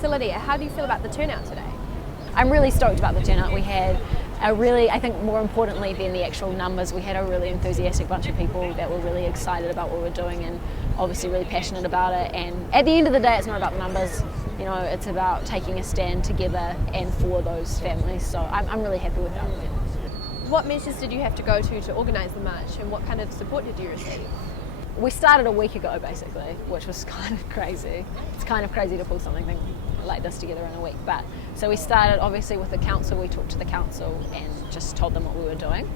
facility. How do you feel about the turnout today? I'm really stoked about the turnout. We had I think more importantly than the actual numbers, we had a really enthusiastic bunch of people that were really excited about what we're doing and obviously really passionate about it. And at the end of the day, it's not about the numbers, it's about taking a stand together and for those families. So I'm really happy with that. What measures did you have to go to organise the march, and what kind of support did you receive? We started a week ago basically, which was kind of crazy. It's kind of crazy to pull something like this together in a week. But so we started obviously with the council. We talked to the council and just told them what we were doing.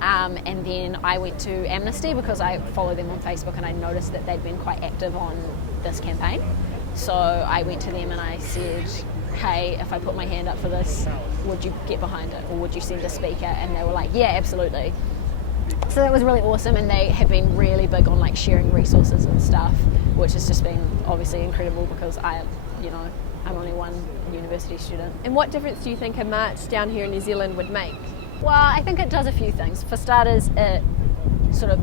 And then I went to Amnesty because I follow them on Facebook and I noticed that they'd been quite active on this campaign. So I went to them and I said, hey, if I put my hand up for this, would you get behind it or would you send a speaker? And they were like, yeah, absolutely. So that was really awesome, and they have been really big on like sharing resources and stuff, which has just been obviously incredible because I'm only one university student. And what difference do you think a march down here in New Zealand would make? Well, I think it does a few things. For starters, it sort of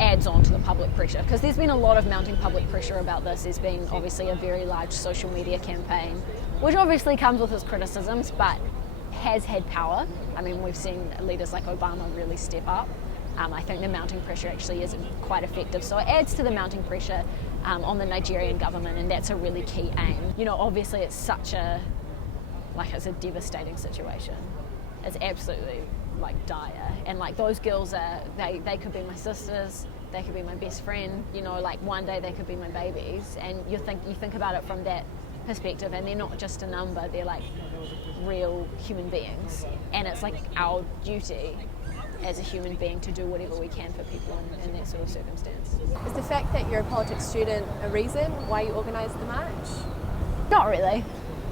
adds on to the public pressure because there's been a lot of mounting public pressure about this. There's been obviously a very large social media campaign, which obviously comes with its criticisms, but has had power. I mean, we've seen leaders like Obama really step up. I think the mounting pressure actually is quite effective. So it adds to the mounting pressure on the Nigerian government, and that's a really key aim. Obviously it's such it's a devastating situation. It's absolutely dire. And those girls they could be my sisters, they could be my best friend, one day they could be my babies. And you think about it from that perspective, and they're not just a number, they're real human beings, and it's our duty as a human being to do whatever we can for people in that sort of circumstance. Is the fact that you're a politics student a reason why you organised the march? Not really.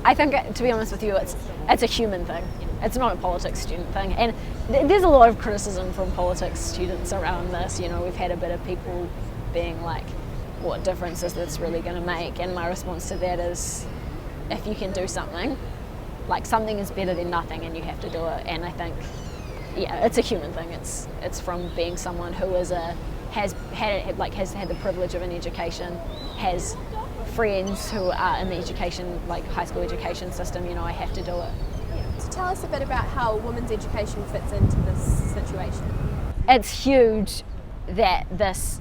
I think, to be honest with you, it's a human thing. It's not a politics student thing, and there's a lot of criticism from politics students around this. We've had a bit of people being like, what difference is this really going to make? And my response to that is, if you can do something, something is better than nothing, and you have to do it. And I think, it's a human thing. It's from being someone who has had the privilege of an education, has friends who are in the education, high school education system. I have to do it. So tell us a bit about how women's education fits into this situation. It's huge that this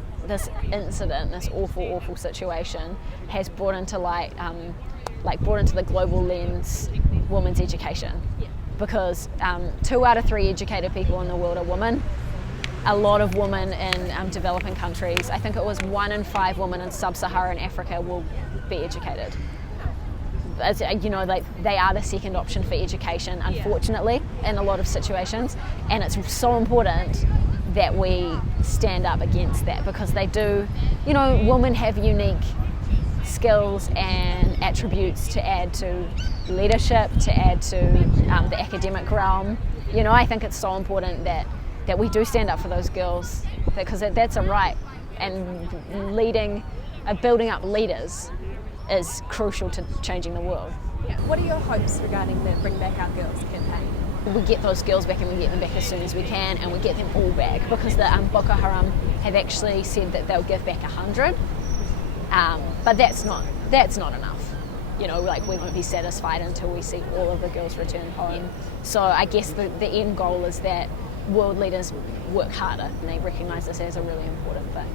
incident, this awful situation, has brought into brought into the global lens women's education. Because 2 out of 3 educated people in the world are women. A lot of women in developing countries, I think it was 1 in 5 women in sub-Saharan Africa will be educated. They are the second option for education, unfortunately, in a lot of situations. And it's so important that we stand up against that, because they do, women have unique skills and attributes to add to leadership, to add to the academic realm. I think it's so important that we do stand up for those girls, because that's a right, and building up leaders is crucial to changing the world. What are your hopes regarding the Bring Back Our Girls campaign? We get those girls back, and we get them back as soon as we can, and we get them all back, because the Boko Haram have actually said that they'll give back 100, but that's not enough. We won't be satisfied until we see all of the girls return home. So I guess the end goal is that world leaders work harder and they recognise this as a really important thing.